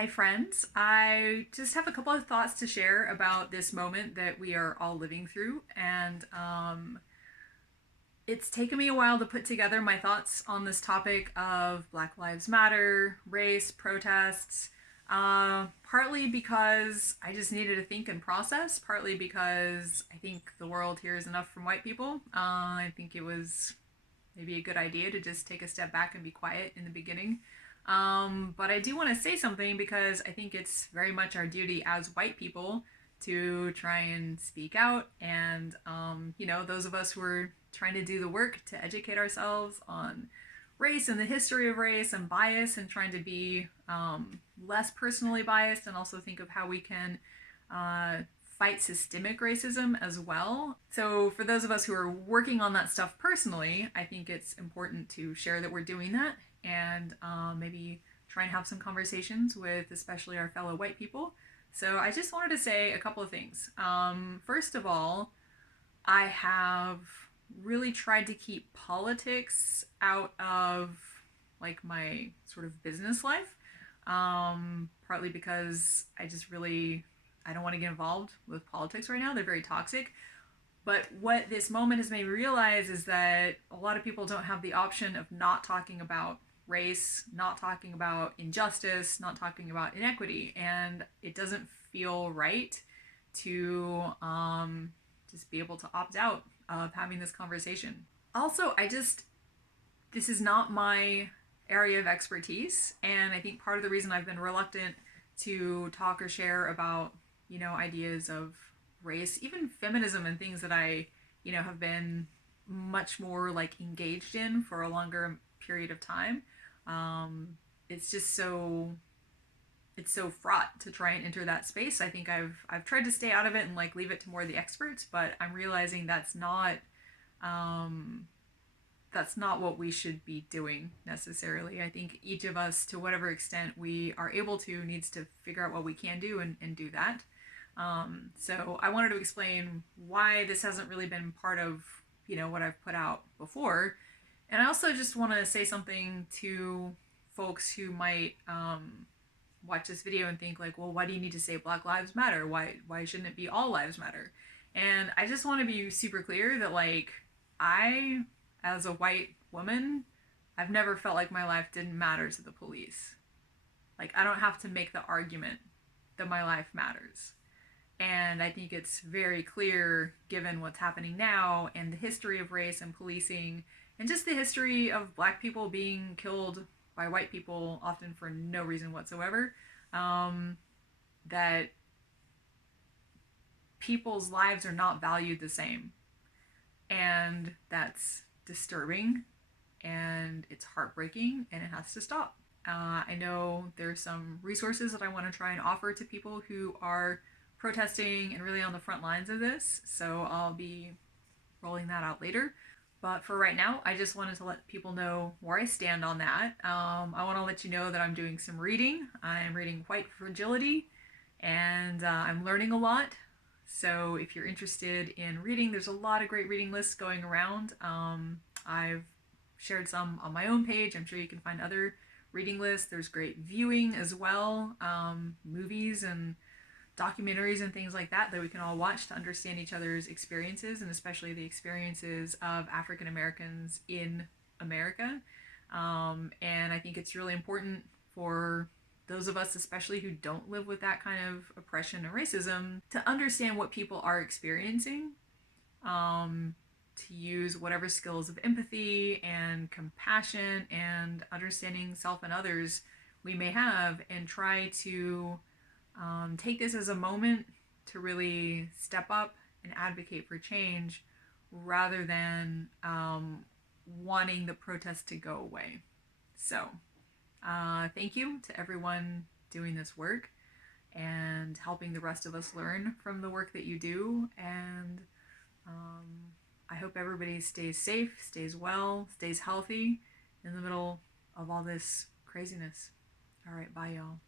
Hi, friends. I just have a couple of thoughts to share about this moment that we are all living through. And it's taken me a while to put together my thoughts on this topic of Black Lives Matter, race, protests. Partly because I just needed to think and process, partly because I think the world hears enough from white people. I think it was maybe a good idea to just take a step back and be quiet in the beginning. But I do want to say something because I think it's very much our duty as white people to try and speak out. And those of us who are trying to do the work to educate ourselves on race and the history of race and bias and trying to be less personally biased and also think of how we can uh, fight systemic racism as well. So, for those of us who are working on that stuff personally, I think it's important to share that we're doing that and maybe try and have some conversations with especially our fellow white people. So, I just wanted to say a couple of things. First of all, I have really tried to keep politics out of like my sort of business life. Partly because I don't want to get involved with politics right now. They're very toxic. But what this moment has made me realize is that a lot of people don't have the option of not talking about race, not talking about injustice, not talking about inequity. And it doesn't feel right to just be able to opt out of having this conversation. Also, this is not my area of expertise. And I think part of the reason I've been reluctant to talk or share about, ideas of race, even feminism and things that I, have been much more like engaged in for a longer period of time. It's just it's so fraught to try and enter that space. I think I've tried to stay out of it and like leave it to more of the experts, but I'm realizing um, that's not what we should be doing necessarily. I think each of us, to whatever extent we are able to, needs to figure out what we can do and do that. So I wanted to explain why this hasn't really been part of what I've put out before, and I also just want to say something to folks who might watch this video and think like, well, why do you need to say Black Lives Matter? Why shouldn't it be all lives matter? And I just want to be super clear that like I, as a white woman, I've never felt like my life didn't matter to the police. Like I don't have to make the argument that my life matters. And I think it's very clear, given what's happening now and the history of race and policing, and just the history of black people being killed by white people, often for no reason whatsoever, um, that people's lives are not valued the same. And that's disturbing and it's heartbreaking and it has to stop. I know there's some resources that I want to try and offer to people who are protesting and really on the front lines of this, so I'll be rolling that out later. But for right now, I just wanted to let people know where I stand on that. I want to let you know that I'm doing some reading. I'm reading White Fragility, and I'm learning a lot. So if you're interested in reading, there's a lot of great reading lists going around. I've shared some on my own page. I'm sure you can find other reading lists. There's great viewing as well, movies and documentaries and things like that we can all watch to understand each other's experiences, and especially the experiences of African Americans in America. And I think it's really important for those of us, especially who don't live with that kind of oppression and racism, to understand what people are experiencing, to use whatever skills of empathy and compassion and understanding self and others we may have, and try to take this as a moment to really step up and advocate for change rather than wanting the protest to go away. So, thank you to everyone doing this work and helping the rest of us learn from the work that you do. And I hope everybody stays safe, stays well, stays healthy in the middle of all this craziness. All right, bye, y'all.